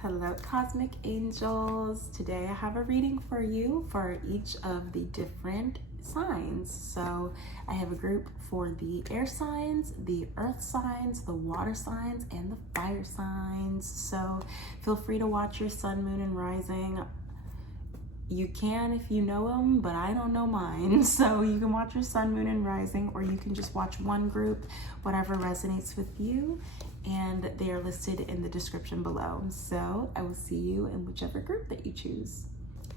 Hello, cosmic angels. Today I have a reading for you for each of the different signs. So I have a group for the air signs, the earth signs, the water signs, and the fire signs. So feel free to watch your sun, moon, and rising. You can if you know them, but I don't know mine. So you can watch your sun, moon, and rising, or you can just watch one group, whatever resonates with you. And they are listed in the description below. So I will see you in whichever group that you choose.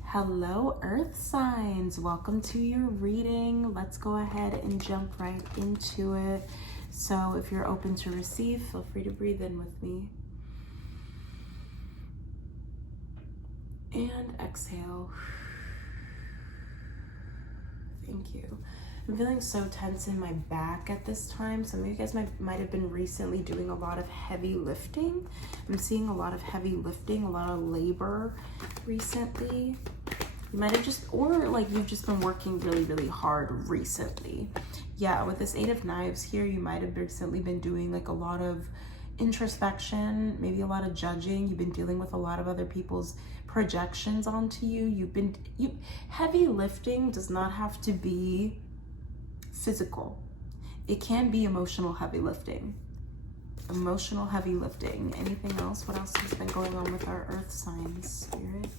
Hello, earth signs. Welcome to your reading. Let's go ahead and jump right into it. So if you're open to receive, feel free to breathe in with me. And exhale. Thank you. I'm feeling so tense in my back at this time. Some of you guys might have been recently doing a lot of heavy lifting. I'm seeing a lot of heavy lifting, a lot of labor recently. You might have just, or like you've just been working really, really hard recently. Yeah, with this 8 of Knives here, you might have recently been doing like a lot of introspection, maybe a lot of judging. You've been dealing with a lot of other people's projections onto you. Heavy lifting does not have to be physical. It can be emotional heavy lifting. Emotional heavy lifting. Anything else? What else has been going on with our earth signs, Spirit?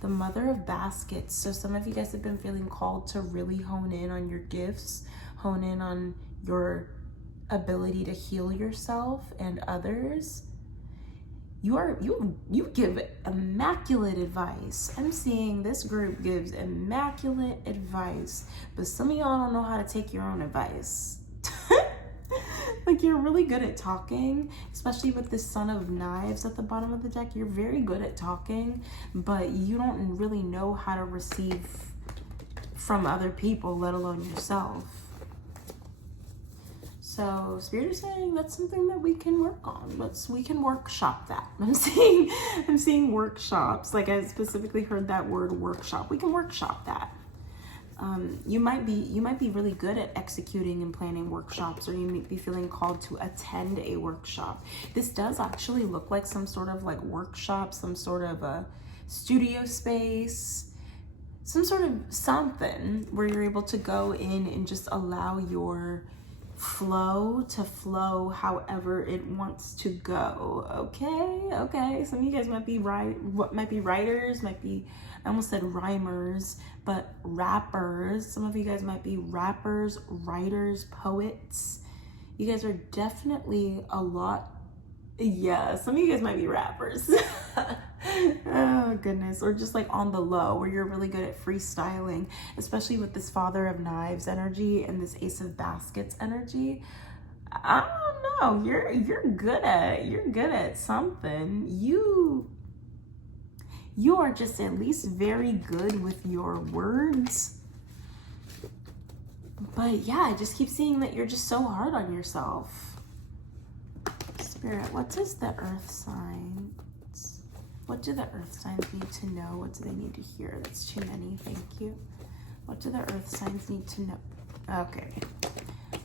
The Mother of Baskets. So some of you guys have been feeling called to really hone in on your gifts, hone in on your ability to heal yourself and others. You give immaculate advice. I'm seeing this group gives immaculate advice, but some of y'all don't know how to take your own advice. Like, you're really good at talking, especially with the Son of Knives at the bottom of the deck. You're very good at talking, but you don't really know how to receive from other people, let alone yourself. So Spirit is saying that's something that we can work on. We can workshop that. I'm seeing workshops. Like, I specifically heard that word workshop. We can workshop that. You might be really good at executing and planning workshops, or you might be feeling called to attend a workshop. This does actually look like some sort of like workshop, some sort of a studio space, some sort of something where you're able to go in and just allow your flow to flow however it wants to go. Okay, some of you guys might be writers, I almost said rhymers, but rappers. Some of you guys might be rappers, writers, poets. You guys are definitely a lot. Yeah, some of you guys might be rappers. Oh goodness. Or just like on the low, where you're really good at freestyling, especially with this Father of Knives energy and this Ace of Baskets energy. I don't know. You're good at something. You are just at least very good with your words. But yeah, I just keep seeing that you're just so hard on yourself. Spirit, what does the earth signs? What do the earth signs need to know? What do they need to hear? That's too many, thank you. What do the earth signs need to know? Okay.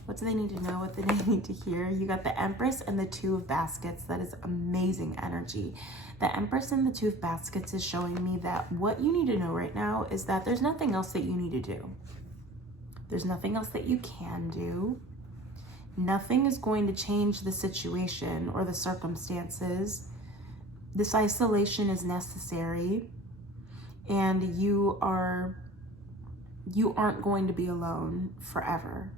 What do they need to know? What do they need to hear? You got the Empress and the Two of Baskets. That is amazing energy. The Empress and the Two of Baskets is showing me that what you need to know right now is that there's nothing else that you need to do. There's nothing else that you can do. Nothing is going to change the situation or the circumstances. This isolation is necessary, and you aren't going to be alone forever.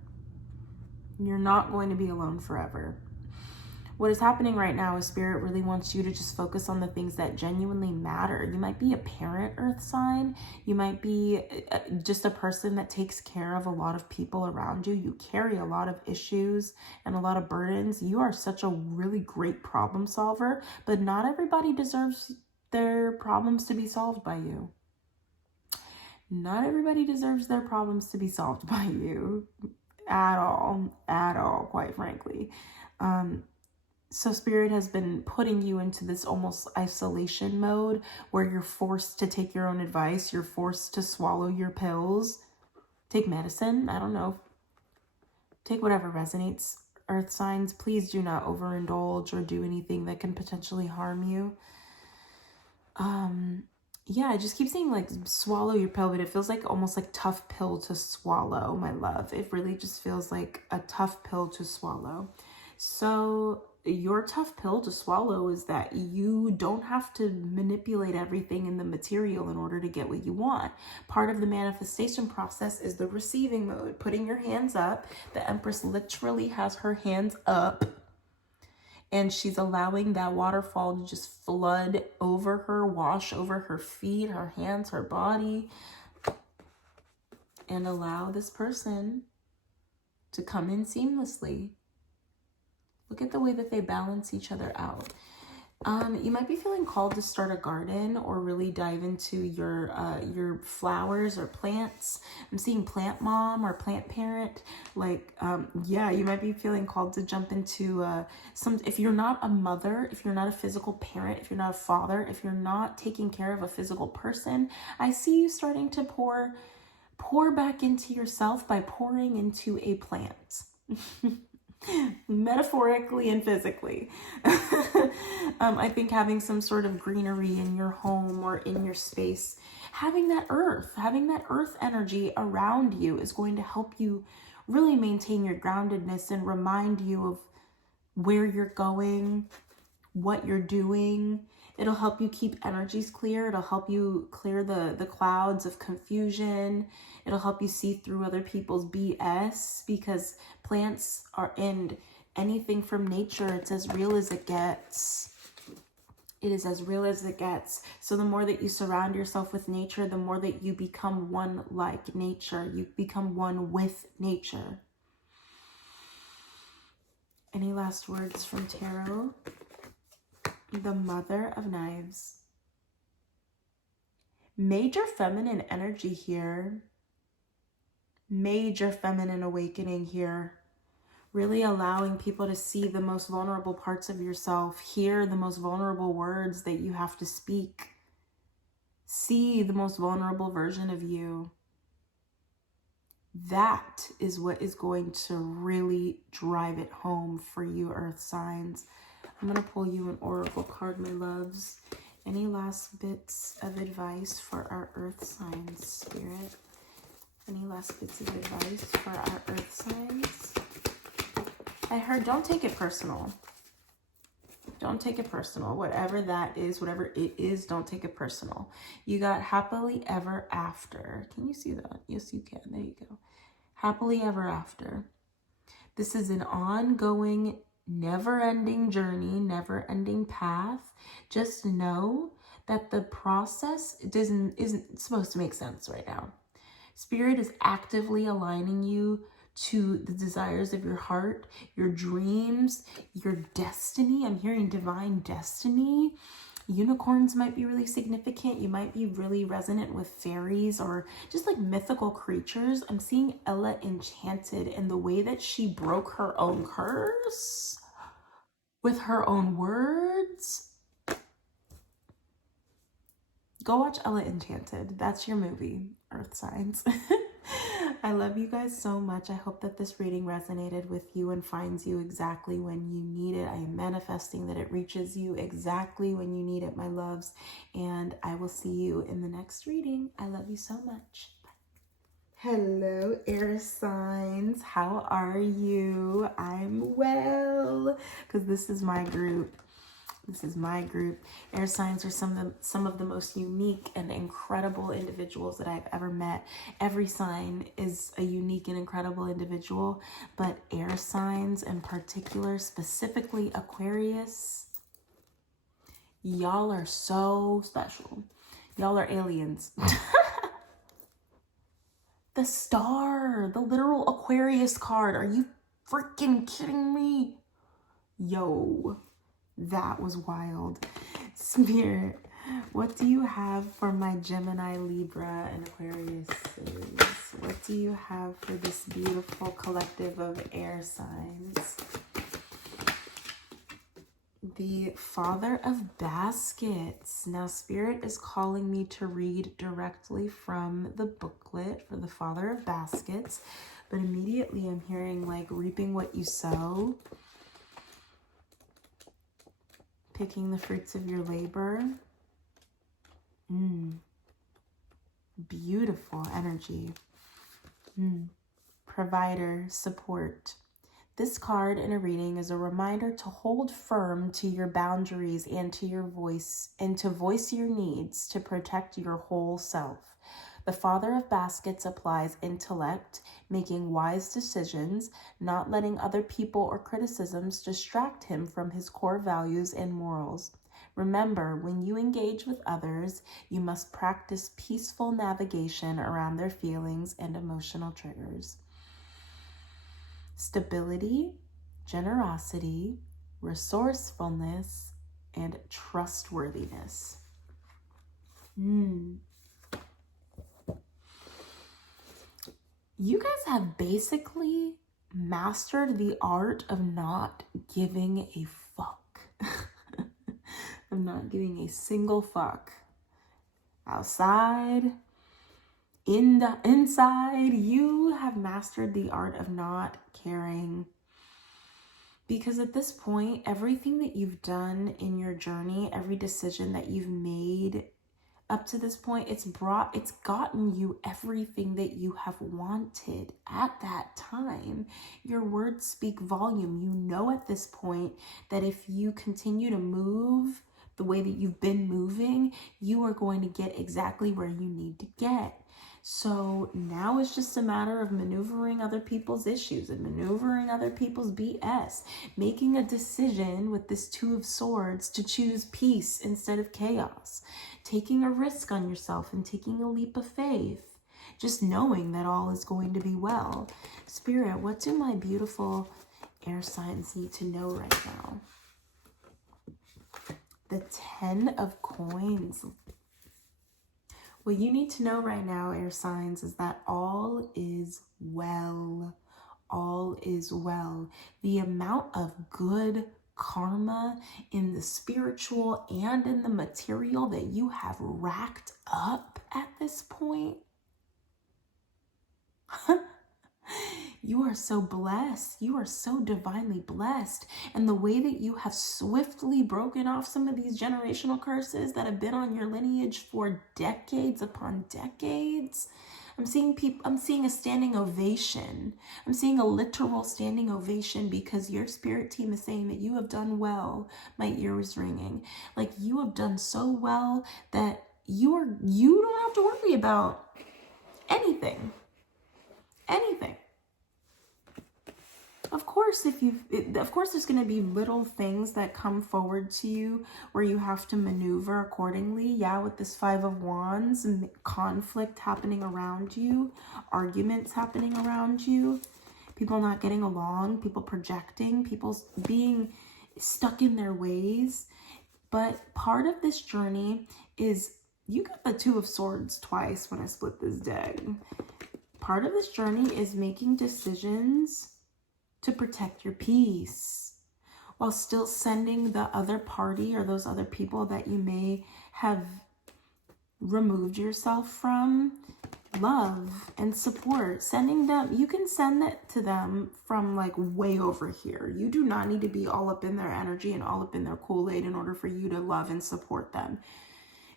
You're not going to be alone forever. What is happening right now is Spirit really wants you to just focus on the things that genuinely matter. You might be a parent, earth sign. You might be just a person that takes care of a lot of people around you. You carry a lot of issues and a lot of burdens. You are such a really great problem solver, but not everybody deserves their problems to be solved by you. Not everybody deserves their problems to be solved by you at all, quite frankly. So Spirit has been putting you into this almost isolation mode where you're forced to take your own advice. You're forced to swallow your pills, take medicine. I don't know. Take whatever resonates. Earth signs, please do not overindulge or do anything that can potentially harm you. Yeah, I just keep saying like swallow your pill, but it feels like almost like tough pill to swallow, my love. It really just feels like a tough pill to swallow. So your tough pill to swallow is that you don't have to manipulate everything in the material in order to get what you want. Part of the manifestation process is the receiving mode, putting your hands up. The Empress literally has her hands up, and she's allowing that waterfall to just flood over her, wash over her feet, her hands, her body, and allow this person to come in seamlessly. Look at the way that they balance each other out. You might be feeling called to start a garden or really dive into your flowers or plants. I'm seeing plant mom or plant parent. Like, yeah, you might be feeling called to jump into if you're not a mother, if you're not a physical parent, if you're not a father, if you're not taking care of a physical person, I see you starting to pour back into yourself by pouring into a plant. Metaphorically and physically. I think having some sort of greenery in your home or in your space, having that earth energy around you is going to help you really maintain your groundedness and remind you of where you're going, what you're doing. It'll help you keep energies clear. It'll help you clear the clouds of confusion. It'll help you see through other people's BS, because plants are in anything from nature. It's as real as it gets. It is as real as it gets. So the more that you surround yourself with nature, the more that you become one like nature. You become one with nature. Any last words from tarot? The Mother of Knives. Major feminine energy here. Major feminine awakening here. Really allowing people to see the most vulnerable parts of yourself, hear the most vulnerable words that you have to speak, see the most vulnerable version of you. That is what is going to really drive it home for you, Earth signs. I'm going to pull you an oracle card, my loves. Any last bits of advice for our Earth signs, Spirit? Any last bits of advice for our Earth signs? I heard don't take it personal. Don't take it personal. Whatever that is, whatever it is, don't take it personal. You got happily ever after. Can you see that? Yes, you can. There you go. Happily ever after. This is an ongoing, never-ending journey, never-ending path. Just know that the process isn't supposed to make sense right now. Spirit is actively aligning you to the desires of your heart, your dreams, your destiny. I'm hearing divine destiny. Unicorns might be really significant. You might be really resonant with fairies or just like mythical creatures. I'm seeing Ella Enchanted and the way that she broke her own curse with her own words. Go watch Ella Enchanted. That's your movie, Earth signs. I love you guys so much. I hope that this reading resonated with you and finds you exactly when you need it. I am manifesting that it reaches you exactly when you need it, my loves. And I will see you in the next reading. I love you so much. Bye. Hello, air signs. How are you? I'm well, because this is my group. This is my group. Air signs are some of the most unique and incredible individuals that I've ever met. Every sign is a unique and incredible individual, but air signs in particular, specifically Aquarius, y'all are so special. Y'all are aliens. The star, the literal Aquarius card. Are you freaking kidding me? Yo. That was wild. Spirit, what do you have for my Gemini, Libra, and Aquarius? What do you have for this beautiful collective of air signs? The Father of Baskets. Now, Spirit is calling me to read directly from the booklet for the Father of Baskets, but immediately I'm hearing like reaping what you sow. Picking the fruits of your labor. Beautiful energy. Provider, support. This card in a reading is a reminder to hold firm to your boundaries and to your voice, and to voice your needs to protect your whole self. The Father of Baskets applies intellect, making wise decisions, not letting other people or criticisms distract him from his core values and morals. Remember, when you engage with others, you must practice peaceful navigation around their feelings and emotional triggers. Stability, generosity, resourcefulness, and trustworthiness. You guys have basically mastered the art of not giving a fuck. Of not giving a single fuck. Outside, inside, you have mastered the art of not caring. Because at this point, everything that you've done in your journey, every decision that you've made up to this point, it's gotten you everything that you have wanted at that time. Your words speak volume. You know at this point that if you continue to move the way that you've been moving, you are going to get exactly where you need to get. So now it's just a matter of maneuvering other people's issues and maneuvering other people's BS, making a decision with this Two of Swords to choose peace instead of chaos, taking a risk on yourself and taking a leap of faith, just knowing that all is going to be well. Spirit, what do my beautiful air signs need to know right now? The 10 of Coins. What you need to know right now, air signs, is that all is well. All is well. The amount of good karma in the spiritual and in the material that you have racked up at this point. You are so blessed. You are so divinely blessed. And the way that you have swiftly broken off some of these generational curses that have been on your lineage for decades upon decades. I'm seeing a standing ovation. I'm seeing a literal standing ovation because your spirit team is saying that you have done well. My ear is ringing. Like, you have done so well that you don't have to worry about anything. Anything. Of course, there's going to be little things that come forward to you where you have to maneuver accordingly. Yeah, with this Five of Wands, conflict happening around you, arguments happening around you, people not getting along, people projecting, people being stuck in their ways. But part of this journey is, you got the Two of Swords twice when I split this deck. Part of this journey is making decisions to protect your peace while still sending the other party or those other people that you may have removed yourself from love and support. Sending them, you can send that to them from like way over here. You do not need to be all up in their energy and all up in their Kool-Aid in order for you to love and support them.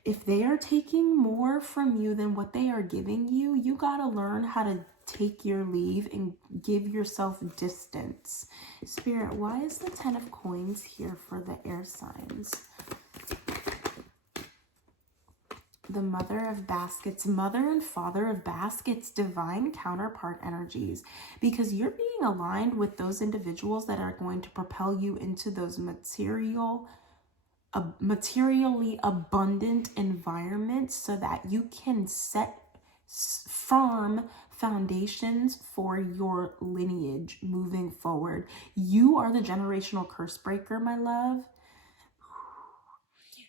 If they are taking more from you than what they are giving you, you got to learn how to take your leave and give yourself distance. Spirit, why is the 10 of Coins here for the air signs? The Mother of Baskets, Mother and Father of Baskets, divine counterpart energies, because you're being aligned with those individuals that are going to propel you into those materially abundant environments so that you can set firm foundations for your lineage moving forward. You are the generational curse breaker, my love.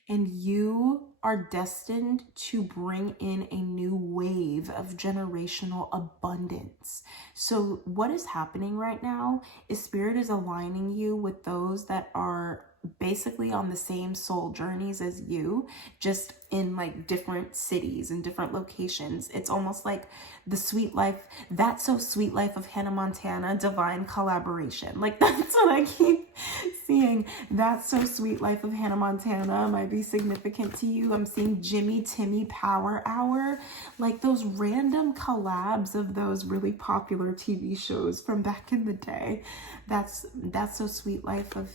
And you are destined to bring in a new wave of generational abundance. So what is happening right now is Spirit is aligning you with those that are basically on the same soul journeys as you, just in like different cities and different locations. It's almost like the sweet life, That's So Sweet Life of Hannah Montana, divine collaboration. Like that's what I keep seeing. That's So Sweet Life of Hannah Montana might be significant to you. I'm seeing Jimmy Timmy Power Hour, like those random collabs of those really popular TV shows from back in the day. That's So Sweet Life of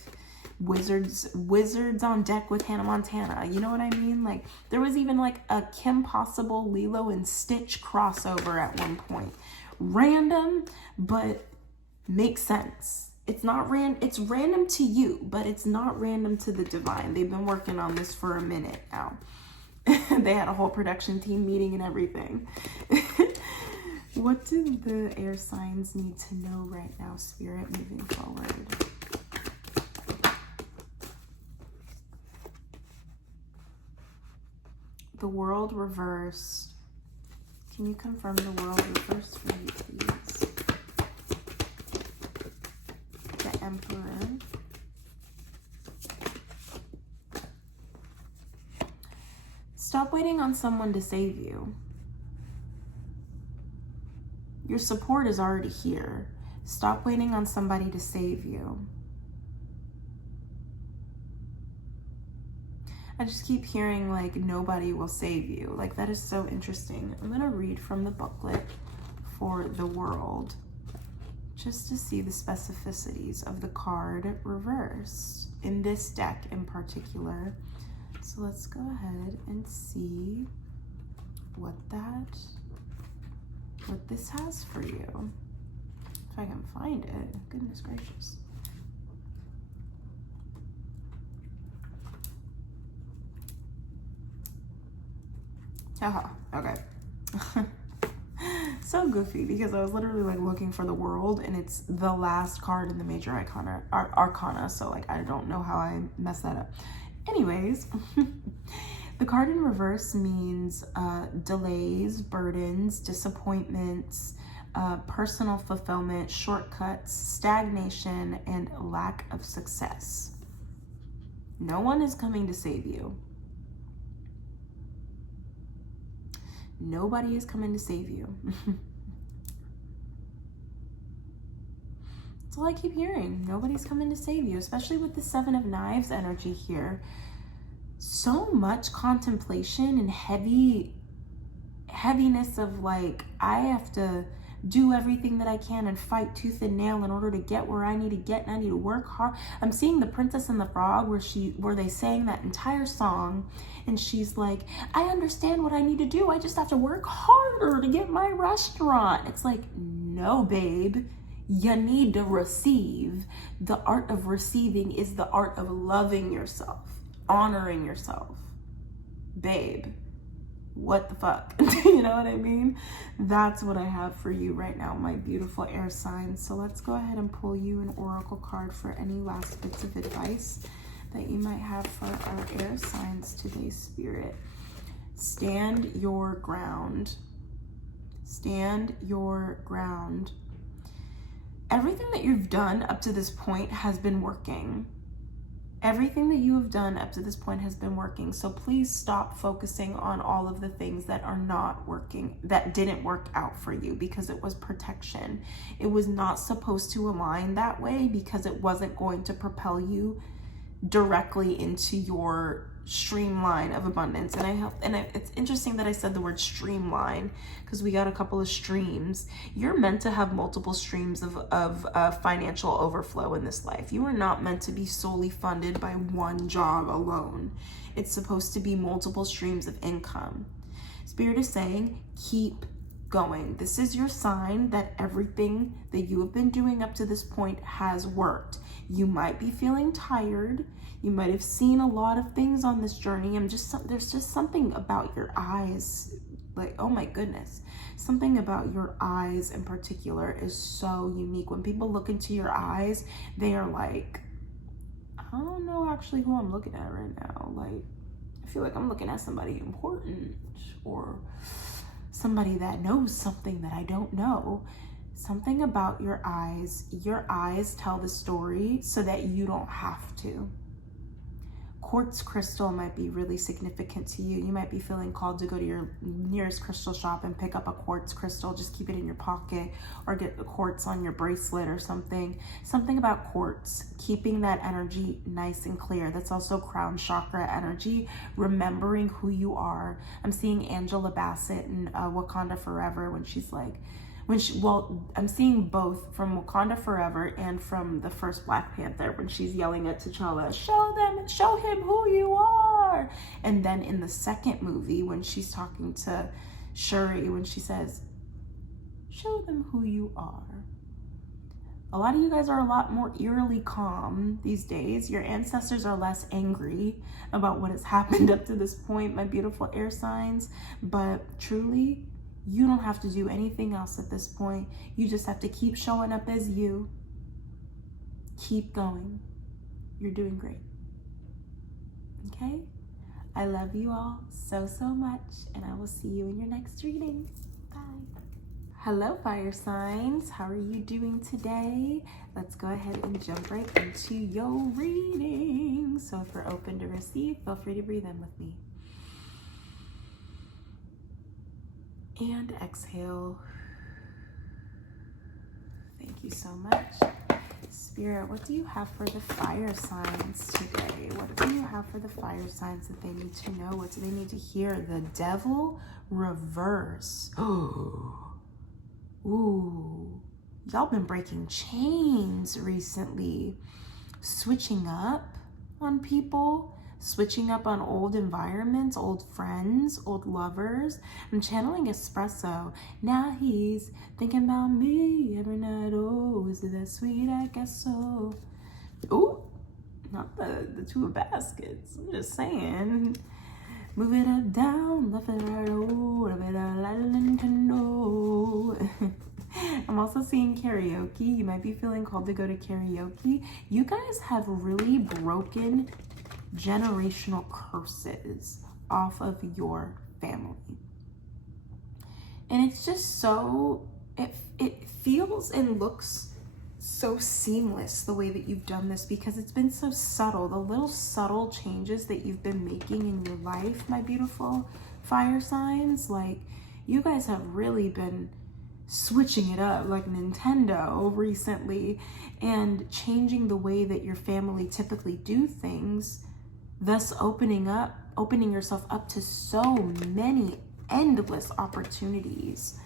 Wizards on Deck with Hannah Montana. You know what I mean? Like there was even like a Kim Possible, Lilo and Stitch crossover at one point. Random, but makes sense. It's not it's random to you, but it's not random to the divine. They've been working on this for a minute now. They had a whole production team meeting and everything. What do the air signs need to know right now, Spirit, moving forward? The World reversed. Can you confirm the World reversed for me, please? The Emperor. Stop waiting on someone to save you. Your support is already here. Stop waiting on somebody to save you. I just keep hearing like nobody will save you. Like that is so interesting. I'm gonna read from the booklet for the World just to see the specificities of the card reversed in this deck in particular. So let's go ahead and see what this has for you. If I can find it, goodness gracious. Haha, okay. So goofy because I was literally like looking for the World and it's the last card in the major arcana, so like I don't know how I messed that up. Anyways, the card in reverse means delays, burdens, disappointments, personal fulfillment, shortcuts, stagnation, and lack of success. No one is coming to save you. Nobody is coming to save you. That's all I keep hearing. Nobody's coming to save you, especially with the Seven of Knives energy here. So much contemplation and heaviness of like, I have to do everything that I can and fight tooth and nail in order to get where I need to get, and I need to work hard. I'm seeing The Princess and the Frog where they sang that entire song and she's like, I understand what I need to do. I just have to work harder to get my restaurant. It's like, no, babe, you need to receive. The art of receiving is the art of loving yourself, honoring yourself. Babe, what the fuck? You know what I mean? That's what I have for you right now, my beautiful air signs. So let's go ahead and pull you an oracle card for any last bits of advice that you might have for our air signs today, Spirit. Stand your ground. Stand your ground. Everything that you've done up to this point has been working. Everything that you have done up to this point has been working. So please stop focusing on all of the things that are not working, that didn't work out for you, because it was protection. It was not supposed to align that way because it wasn't going to propel you directly into your streamline of abundance. And it's interesting that I said the word streamline because we got a couple of streams. You're meant to have multiple streams of financial overflow in this life. You are not meant to be solely funded by one job alone. It's supposed to be multiple streams of income. Spirit is saying, keep going. This is your sign that everything that you have been doing up to this point has worked. You might be feeling tired. You might have seen a lot of things on this journey. There's just something about your eyes, like, oh my goodness. Something about your eyes in particular is so unique. When people look into your eyes, they are like, I don't know actually who I'm looking at right now. Like, I feel like I'm looking at somebody important or somebody that knows something that I don't know. Something about your eyes tell the story so that you don't have to. quartz crystal might be really significant to you. You might be feeling called to go to your nearest crystal shop and pick up a quartz crystal. Just keep it in your pocket or get the quartz on your bracelet or something. Something about quartz, keeping that energy nice and clear. That's also crown chakra energy, remembering who you are. I'm seeing Angela Bassett in Wakanda Forever when she's like, well, I'm seeing both from Wakanda Forever and from the first Black Panther when she's yelling at T'Challa, show him who you are. And then in the second movie when she's talking to Shuri, when she says, show them who you are. A lot of you guys are a lot more eerily calm these days. Your ancestors are less angry about what has happened up to this point, my beautiful air signs. But truly, you don't have to do anything else at this point. You just have to keep showing up as you. Keep going. You're doing great. Okay? I love you all so, so much, and I will see you in your next reading. Bye. Hello, fire signs. How are you doing today? Let's go ahead and jump right into your reading. So if you're open to receive, feel free to breathe in with me. And exhale. Thank you so much. Spirit, what do you have for the fire signs today? What do you have for the fire signs that they need to know? What do they need to hear? The Devil reverse. Ooh. Y'all been breaking chains recently. Switching up on people. Switching up on old environments, old friends, old lovers. I'm channeling espresso. Now he's thinking about me every night. Oh, is it that sweet? I guess so. Ooh, not the two of baskets. I'm just saying. Move it up, down, left it right. Oh, I bet to know. I'm also seeing karaoke. You might be feeling called to go to karaoke. You guys have really broken generational curses off of your family, and it's just so it feels and looks so seamless the way that you've done this, because it's been so subtle. The little subtle changes that you've been making in your life, my beautiful fire signs, like you guys have really been switching it up like Nintendo recently and changing the way that your family typically do things, thus opening yourself up to so many endless opportunities.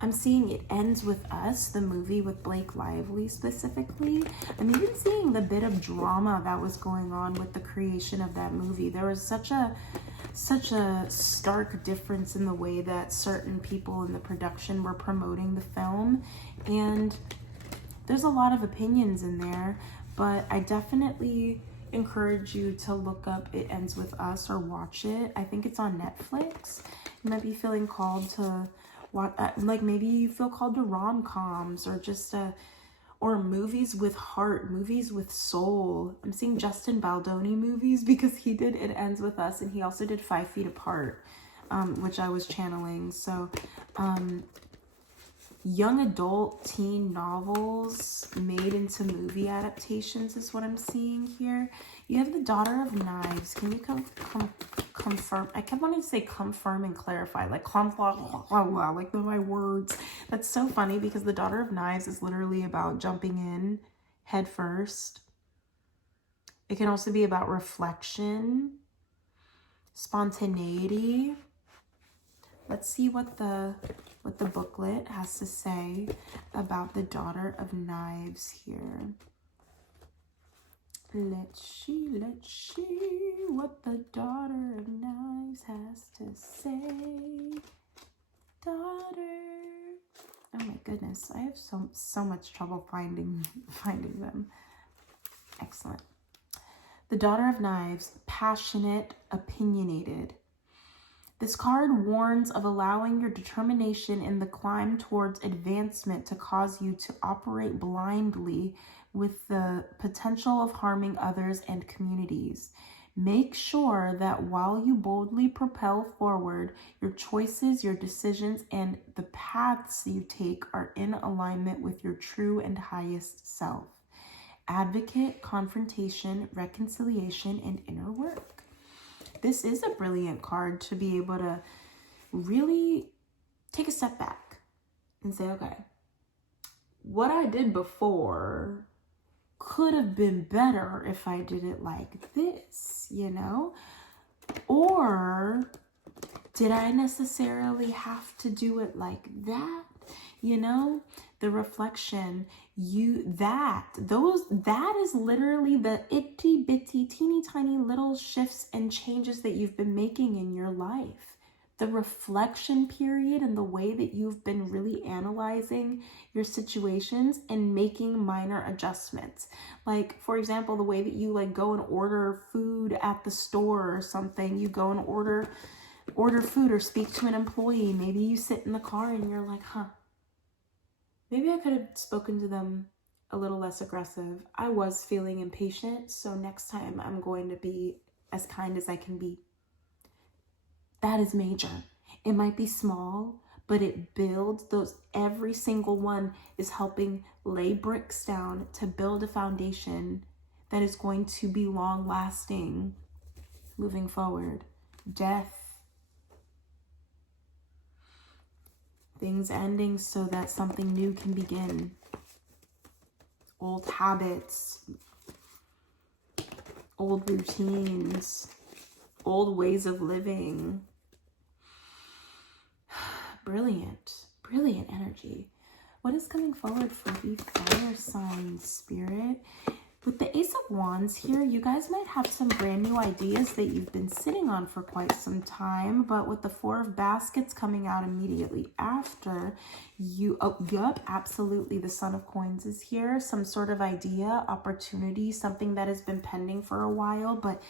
I'm seeing It Ends With Us, the movie with Blake Lively specifically. I'm even seeing the bit of drama that was going on with the creation of that movie. There was such a stark difference in the way that certain people in the production were promoting the film, and there's a lot of opinions in there, but I definitely encourage you to look up It Ends With Us or watch it. I think it's on Netflix. You might be feeling called to watch, like maybe you feel called to rom-coms or just or movies with heart, movies with soul. I'm seeing Justin Baldoni movies because he did It Ends With Us, and he also did 5 Feet Apart, which I was channeling. So young adult teen novels made into movie adaptations is what I'm seeing here. You have the Daughter of Knives. Can you confirm? I kept wanting to say confirm and clarify, like like my words. That's so funny because the Daughter of Knives is literally about jumping in head first. It can also be about reflection, spontaneity. Let's see what the booklet has to say about the Daughter of Knives here. Let's see what the Daughter of Knives has to say. Daughter. Oh my goodness, I have so much trouble finding them. Excellent. The Daughter of Knives, passionate, opinionated. This card warns of allowing your determination in the climb towards advancement to cause you to operate blindly with the potential of harming others and communities. Make sure that while you boldly propel forward, your choices, your decisions, and the paths you take are in alignment with your true and highest self. advocate, confrontation, reconciliation, and inner work. This is a brilliant card to be able to really take a step back and say, okay, what I did before could have been better if I did it like this, you know? Or did I necessarily have to do it like that? You know, the reflection, that is literally the itty bitty teeny tiny little shifts and changes that you've been making in your life. The reflection period and the way that you've been really analyzing your situations and making minor adjustments. Like, for example, the way that you like go and order food at the store or something. You go and order food or speak to an employee. Maybe you sit in the car and you're like, maybe I could have spoken to them a little less aggressive. I was feeling impatient, so next time I'm going to be as kind as I can be. That is major. It might be small, but it builds those. Every single one is helping lay bricks down to build a foundation that is going to be long lasting moving forward. Death. Things ending so that something new can begin. Old habits, old routines, old ways of living. Brilliant energy. What is coming forward for the fire sign, Spirit? With the Ace of Wands here, you guys might have some brand new ideas that you've been sitting on for quite some time, but with the Four of Baskets coming out immediately after, absolutely, the Son of Coins is here. Some sort of idea, opportunity, something that has been pending for a while, but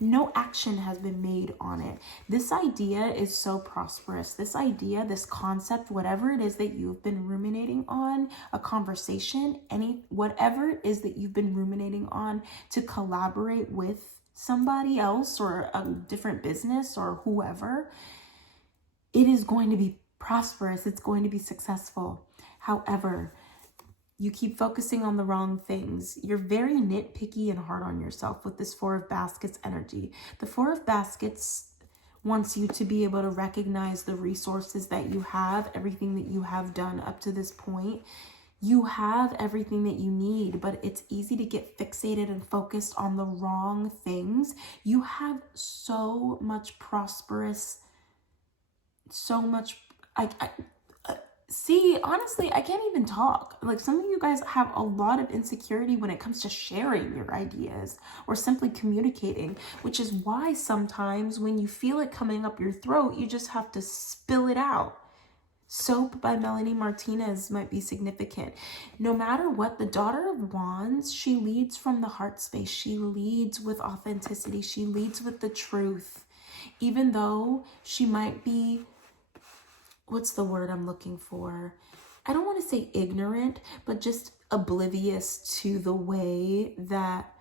no action has been made on it. This idea is so prosperous. This idea, this concept, whatever it is that you've been ruminating on, a conversation, whatever it is that you've been ruminating on to collaborate with somebody else or a different business or whoever, it is going to be prosperous. It's going to be successful. However, you keep focusing on the wrong things. You're very nitpicky and hard on yourself with this Four of Baskets energy. The Four of Baskets wants you to be able to recognize the resources that you have, everything that you have done up to this point. You have everything that you need, but it's easy to get fixated and focused on the wrong things. You have so much see, honestly, I can't even talk. Like, some of you guys have a lot of insecurity when it comes to sharing your ideas or simply communicating, which is why sometimes when you feel it coming up your throat, you just have to spill it out. Soap by Melanie Martinez might be significant. No matter what, the Daughter of Wands, she leads from the heart space. She leads with authenticity. She leads with the truth. Even though she might be, what's the word I'm looking for? I don't want to say ignorant, but just oblivious to the way that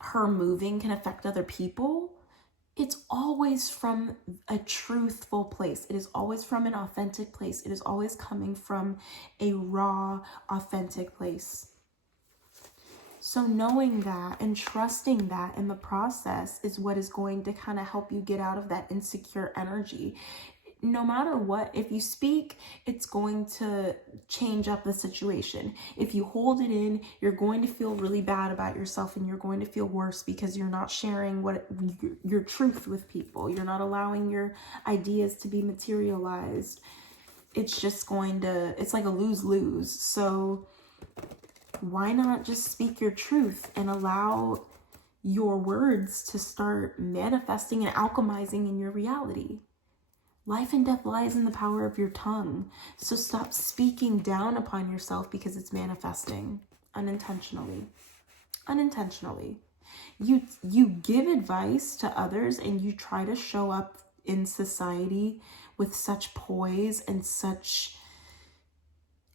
her moving can affect other people. It's always from a truthful place. It is always from an authentic place. It is always coming from a raw, authentic place. So knowing that and trusting that in the process is what is going to kind of help you get out of that insecure energy. No matter what, if you speak, it's going to change up the situation. If you hold it in, you're going to feel really bad about yourself and you're going to feel worse because you're not sharing your truth with people. You're not allowing your ideas to be materialized. It's just it's like a lose-lose. So why not just speak your truth and allow your words to start manifesting and alchemizing in your reality? Life and death lies in the power of your tongue. So stop speaking down upon yourself because it's manifesting unintentionally. You give advice to others and you try to show up in society with such poise and such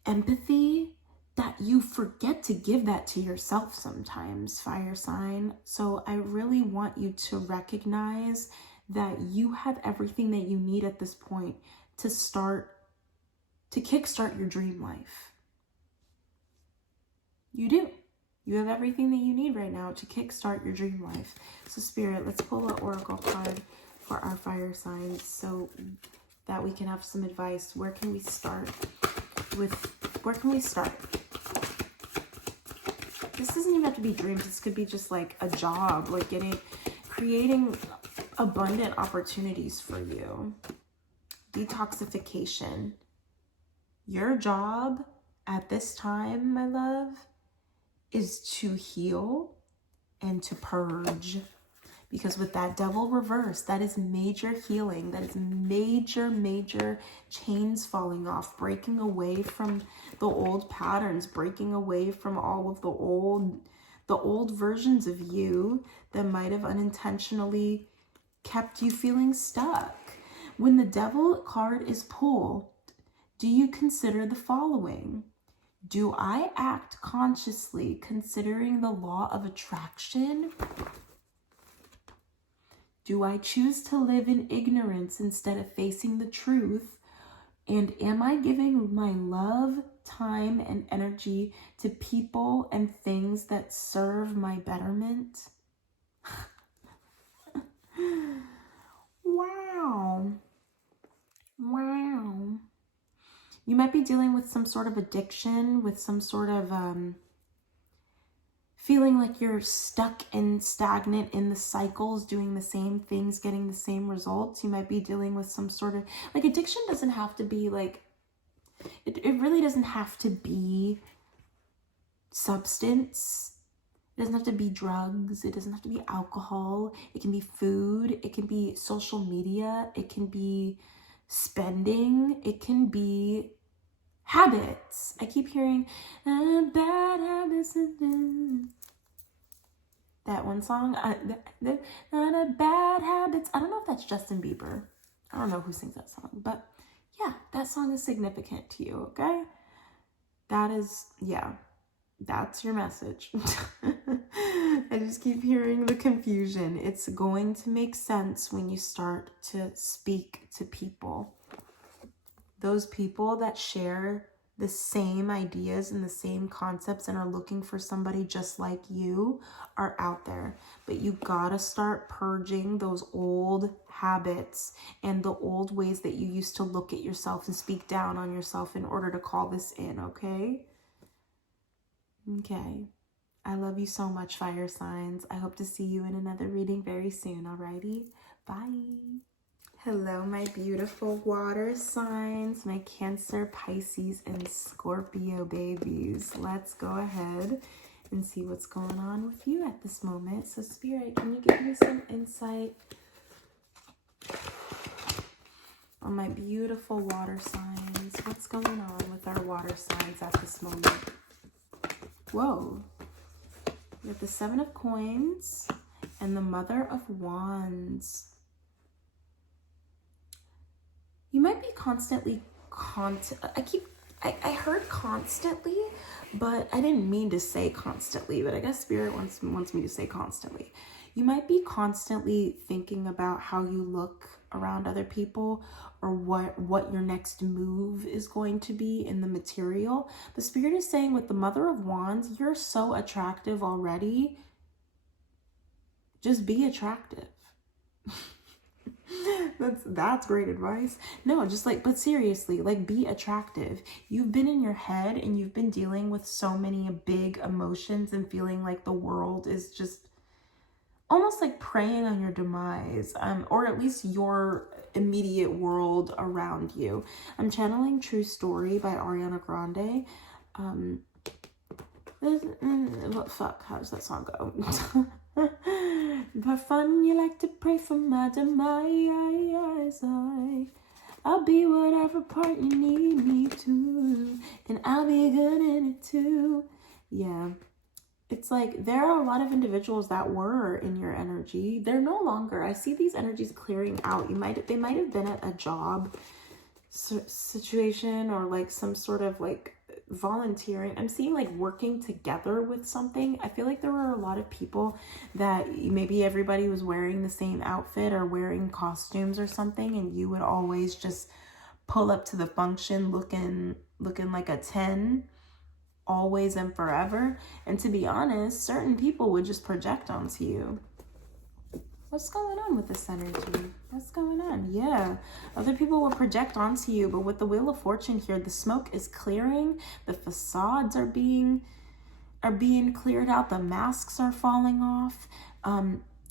empathy that you forget to give that to yourself sometimes, fire sign. So I really want you to recognize that you have everything that you need at this point to kickstart your dream life. You do. You have everything that you need right now to kickstart your dream life. So Spirit, let's pull an oracle card for our fire signs so that we can have some advice. Where can we start? Where can we start? This doesn't even have to be dreams. This could be just like a job, like creating abundant opportunities for you. Detoxification. Your job at this time, my love, is to heal and to purge. Because with that devil reverse, that is major healing. That is major chains falling off, breaking away from the old patterns, breaking away from all of the old versions of you that might have unintentionally kept you feeling stuck. When the devil card is pulled, do you consider the following? Do I act consciously considering the law of attraction? Do I choose to live in ignorance instead of facing the truth? And am I giving my love, time, and energy to people and things that serve my betterment? Wow. Wow. You might be dealing with some sort of addiction, with some sort of feeling like you're stuck and stagnant in the cycles, doing the same things, getting the same results. You might be dealing with some sort of, like, addiction doesn't have to be like, it really doesn't have to be substance. It doesn't have to be drugs. It doesn't have to be alcohol. It can be food. It can be social media. It can be spending. It can be habits. I keep hearing bad habits. That one song, not a bad habits. I don't know if that's Justin Bieber. I don't know who sings that song, but yeah, that song is significant to you, okay? That is, yeah, that's your message. I just keep hearing the confusion. It's going to make sense when you start to speak to people. Those people that share the same ideas and the same concepts and are looking for somebody just like you are out there. But you gotta start purging those old habits and the old ways that you used to look at yourself and speak down on yourself in order to call this in, okay? Okay. I love you so much, fire signs. I hope to see you in another reading very soon, alrighty? Bye. Hello, my beautiful water signs, my Cancer, Pisces, and Scorpio babies. Let's go ahead and see what's going on with you at this moment. So, Spirit, can you give me some insight on my beautiful water signs? What's going on with our water signs at this moment? Whoa. We have the Seven of Coins and the Mother of Wands. You might be constantly, I heard constantly, but I didn't mean to say constantly, but I guess Spirit wants me to say constantly. You might be constantly thinking about how you look around other people or what your next move is going to be in the material. The Spirit is saying with the Mother of Wands, you're so attractive already. Just be attractive. That's great advice. No, just like, but seriously, like, be attractive. You've been in your head and you've been dealing with so many big emotions and feeling like the world is just almost like preying on your demise, or at least your immediate world around you. I'm channeling True Story by Ariana Grande. Fuck, how does that song go? For fun, you like to pray for my demise. I'll be whatever part you need me to, and I'll be good in it too. Yeah. It's like there are a lot of individuals that were in your energy. They're no longer. I see these energies clearing out. They might have been at a job situation or like some sort of like volunteering. I'm seeing like working together with something. I feel like there were a lot of people that maybe everybody was wearing the same outfit or wearing costumes or something, and you would always just pull up to the function looking like a 10 always and forever. And to be honest, certain people would just project onto you. What's going on with this energy? What's going on? Yeah, other people will project onto you, but with the Wheel of Fortune here, the smoke is clearing, the facades are being cleared out, the masks are falling off.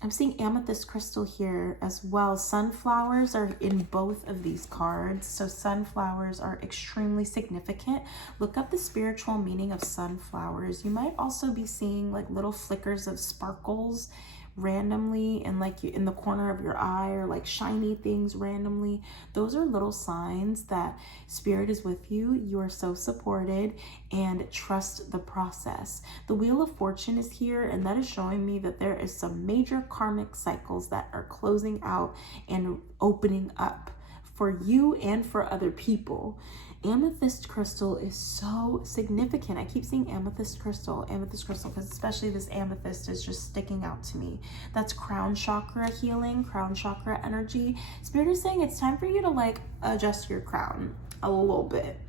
I'm seeing amethyst crystal here as well. Sunflowers are in both of these cards, so sunflowers are extremely significant. Look up the spiritual meaning of sunflowers. You might also be seeing like little flickers of sparkles randomly and like in the corner of your eye, or like shiny things randomly. Those are little signs that spirit is with you. You are so supported, and trust the process. The Wheel of Fortune is here, and that is showing me that there is some major karmic cycles that are closing out and opening up for you and for other people. Amethyst crystal is so significant. I keep seeing amethyst crystal, because especially this amethyst is just sticking out to me. That's crown chakra healing, crown chakra energy. Spirit is saying it's time for you to like adjust your crown a little bit.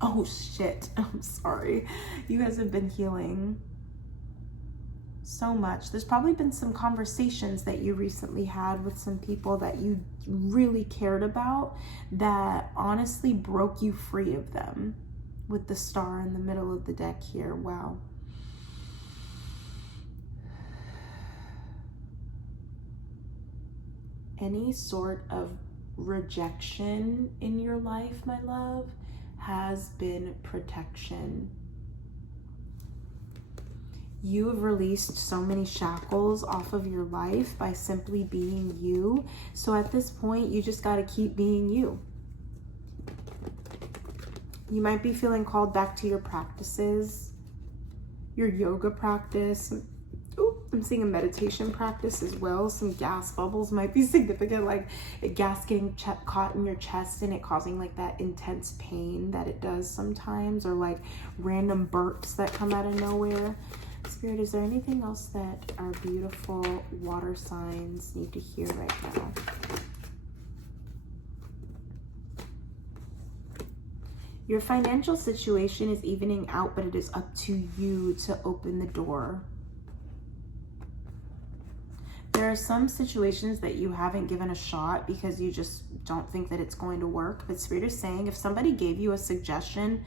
Oh shit, I'm sorry. You guys have been healing so much. There's probably been some conversations that you recently had with some people that you really cared about that honestly broke you free of them, with the star in the middle of the deck here. Wow. Any sort of rejection in your life, my love, has been protection. You have released so many shackles off of your life by simply being you. So at this point, you just got to keep being you. You might be feeling called back to your practices, your yoga practice. Ooh, I'm seeing a meditation practice as well. Some gas bubbles might be significant, like a gas getting caught in your chest and it causing like that intense pain that it does sometimes, or like random burps that come out of nowhere. Spirit, is there anything else that our beautiful water signs need to hear right now? Your financial situation is evening out, but it is up to you to open the door. There are some situations that you haven't given a shot because you just don't think that it's going to work. But Spirit is saying if somebody gave you a suggestion,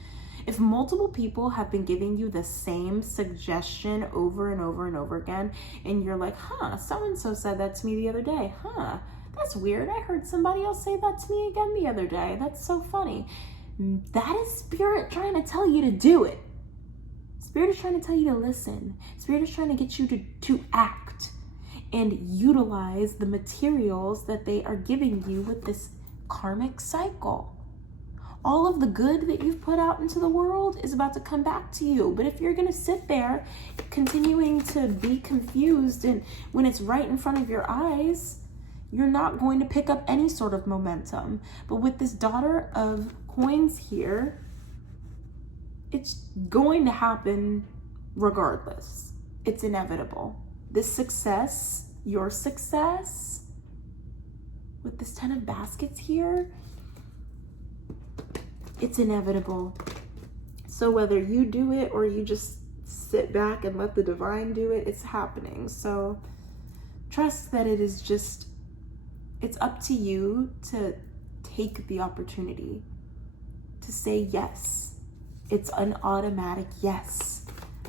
if multiple people have been giving you the same suggestion over and over and over again, and you're like, huh, so-and-so said that to me the other day. Huh, that's weird. I heard somebody else say that to me again the other day. That's so funny. That is Spirit trying to tell you to do it. Spirit is trying to tell you to listen. Spirit is trying to get you to act and utilize the materials that they are giving you with this karmic cycle. All of the good that you've put out into the world is about to come back to you. But if you're going to sit there continuing to be confused, and when it's right in front of your eyes, you're not going to pick up any sort of momentum. But with this Daughter of Coins here, it's going to happen regardless. It's inevitable. This success, your success, with this 10 of Baskets here, it's inevitable. So whether you do it or you just sit back and let the divine do it, it's happening. So trust that it is just, it's up to you to take the opportunity to say yes. It's an automatic yes.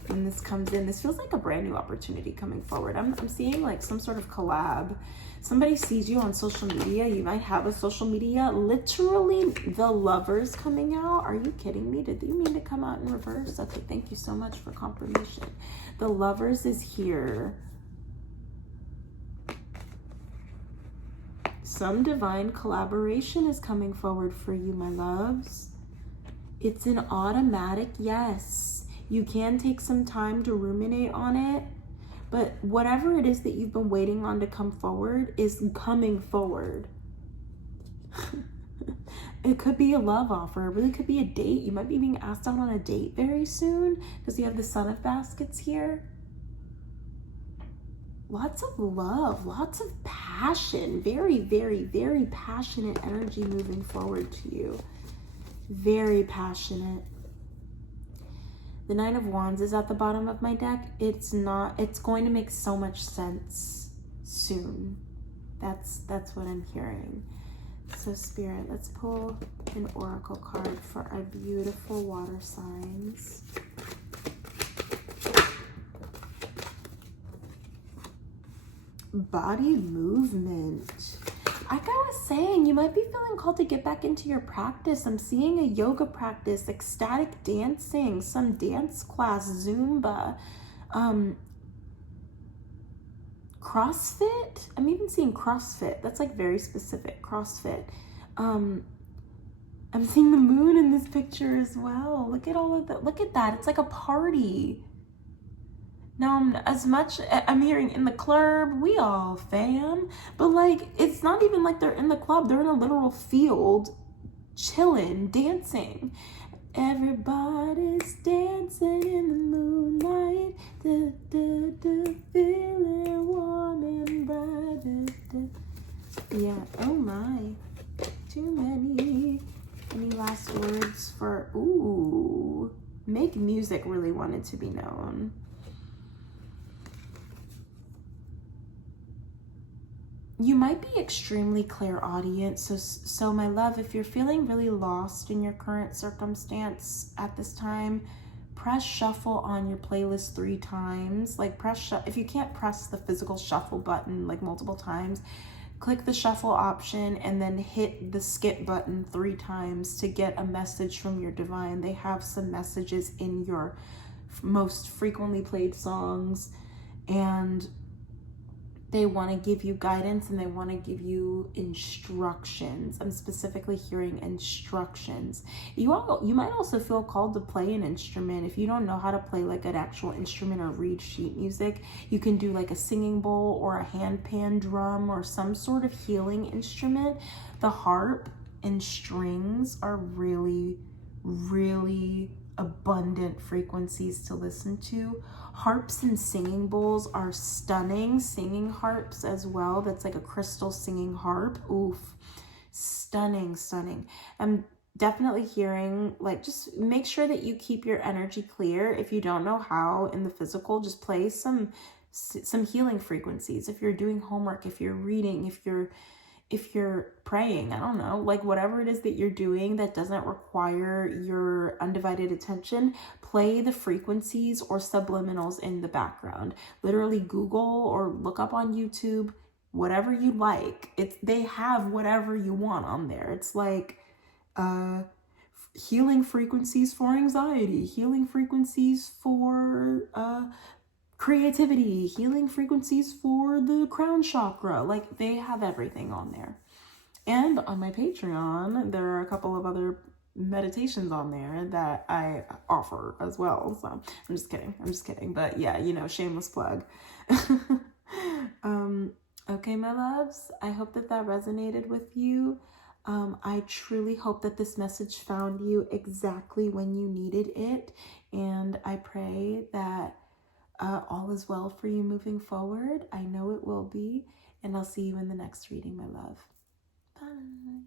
When this comes in, this feels like a brand new opportunity coming forward. I'm seeing like some sort of collab. Somebody sees you on social media. You might have a social media. Literally, the Lovers coming out. Are you kidding me? Did you mean to come out in reverse? Okay, thank you so much for confirmation. The Lovers is here. Some divine collaboration is coming forward for you, my loves. It's an automatic yes. You can take some time to ruminate on it, but whatever it is that you've been waiting on to come forward is coming forward. It could be a love offer. It really could be a date. You might be being asked out on a date very soon because you have the Son of Baskets here. Lots of love, lots of passion. Very, very, very passionate energy moving forward to you. Very passionate. The Nine of Wands is at the bottom of my deck. It's going to make so much sense soon. That's what I'm hearing. So Spirit, let's pull an oracle card for our beautiful water signs. Body movement. Like I was saying, you might be feeling called to get back into your practice. I'm seeing a yoga practice, ecstatic dancing, some dance class, Zumba, CrossFit. I'm even seeing CrossFit. That's like very specific, CrossFit. I'm seeing the moon in this picture as well. Look at all of that. Look at that. It's like a party. Now, I'm hearing in the club, we all fam, but like, it's not even like they're in the club. They're in a literal field, chilling, dancing. Everybody's dancing in the moonlight, da, da, da, feeling warm and bright. Da, da. Yeah, oh my, too many. Any last words for, ooh, make music really wanted to be known. You might be extremely clairaudient. So my love, if you're feeling really lost in your current circumstance at this time, press shuffle on your playlist 3 times. Like if you can't press the physical shuffle button like multiple times, click the shuffle option and then hit the skip button 3 times to get a message from your divine. They have some messages in your most frequently played songs, and they want to give you guidance and they want to give you instructions. I'm specifically hearing instructions. You might also feel called to play an instrument. If you don't know how to play like an actual instrument or read sheet music, you can do like a singing bowl or a handpan drum or some sort of healing instrument. The harp and strings are really, really abundant frequencies to listen to. Harps and singing bowls are stunning. Singing harps as well. That's like a crystal singing harp. Oof. Stunning, stunning. I'm definitely hearing, like, just make sure that you keep your energy clear. If you don't know how in the physical, just play some healing frequencies. If you're doing homework, if you're reading, if you're praying, I don't know, like whatever it is that you're doing that doesn't require your undivided attention, play the frequencies or subliminals in the background. Literally Google or look up on YouTube, whatever you like. They have whatever you want on there. It's like healing frequencies for anxiety, healing frequencies for creativity, healing frequencies for the crown chakra. Like, they have everything on there. And on my Patreon, there are a couple of other meditations on there that I offer as well. So I'm just kidding. But yeah, shameless plug. Okay, my loves, I hope that resonated with you. I truly hope that this message found you exactly when you needed it. And I pray that all is well for you moving forward. I know it will be. And I'll see you in the next reading, my love. Bye.